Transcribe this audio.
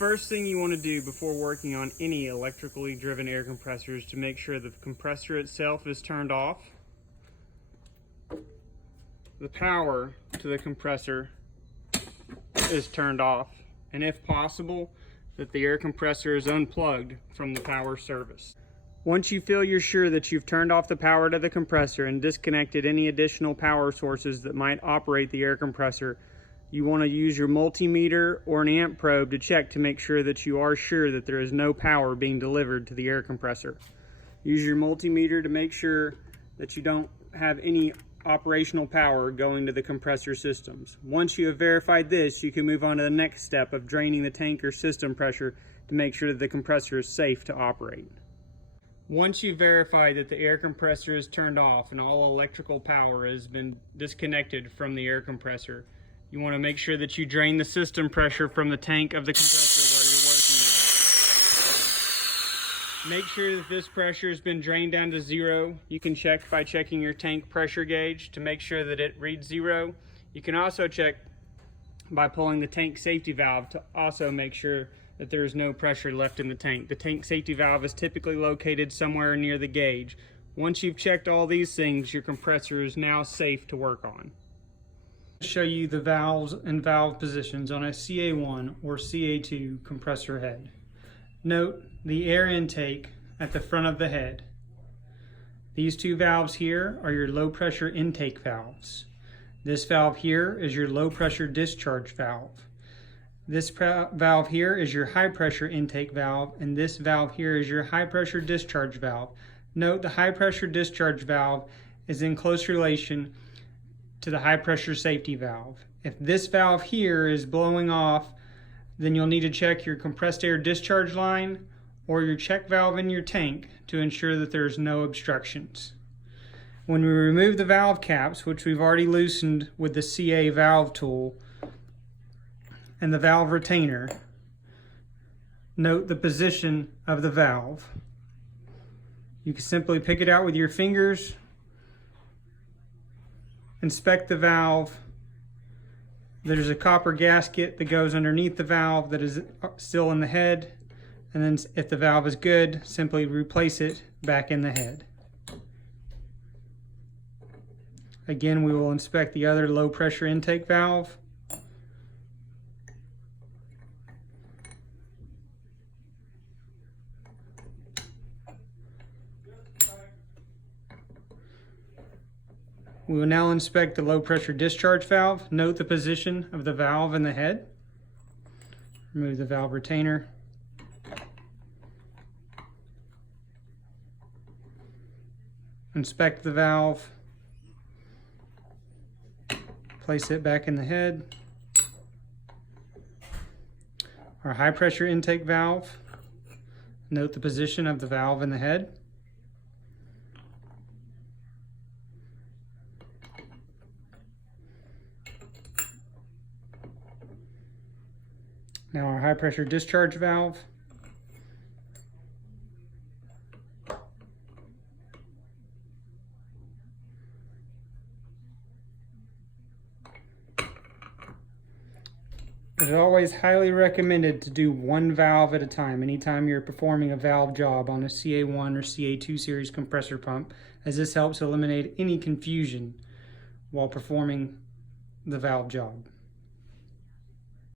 first thing you want to do before working on any electrically driven air compressor is to make sure the compressor itself is turned off, the power to the compressor is turned off, and if possible, that the air compressor is unplugged from the power service. Once you feel you're sure that you've turned off the power to the compressor and disconnected any additional power sources that might operate the air compressor, you want to use your multimeter or an amp probe to check to make sure that you are sure that there is no power being delivered to the air compressor. Use your multimeter to make sure that you don't have any operational power going to the compressor systems. Once you have verified this, you can move on to the next step of draining the tank or system pressure to make sure that the compressor is safe to operate. Once you've verified that the air compressor is turned off and all electrical power has been disconnected from the air compressor, you want to make sure that you drain the system pressure from the tank of the compressor where you're working with. Make sure that this pressure has been drained down to zero. You can check by checking your tank pressure gauge to make sure that it reads zero. You can also check by pulling the tank safety valve to also make sure that there is no pressure left in the tank. The tank safety valve is typically located somewhere near the gauge. Once you've checked all these things, your compressor is now safe to work on. I'll show you the valves and valve positions on a CA1 or CA2 compressor head. Note the air intake at the front of the head. These two valves here are your low pressure intake valves. This valve here is your low pressure discharge valve. This valve here is your high pressure intake valve, and this valve here is your high pressure discharge valve. Note the high pressure discharge valve is in close relation to the high pressure safety valve. If this valve here is blowing off, then you'll need to check your compressed air discharge line or your check valve in your tank to ensure that there's no obstructions. When we remove the valve caps, which we've already loosened with the CA valve tool, and the valve retainer, note the position of the valve. You can simply pick it out with your fingers, inspect the valve. There's a copper gasket that goes underneath the valve that is still in the head, and then if the valve is good, simply replace it back in the head. Again, we will inspect the other low pressure intake valve. We will now inspect the low pressure discharge valve. Note the position of the valve in the head. Remove the valve retainer. Inspect the valve. Place it back in the head. Our high pressure intake valve. Note the position of the valve in the head. Now our high pressure discharge valve. It is always highly recommended to do one valve at a time anytime you're performing a valve job on a CA1 or CA2 series compressor pump, as this helps eliminate any confusion while performing the valve job.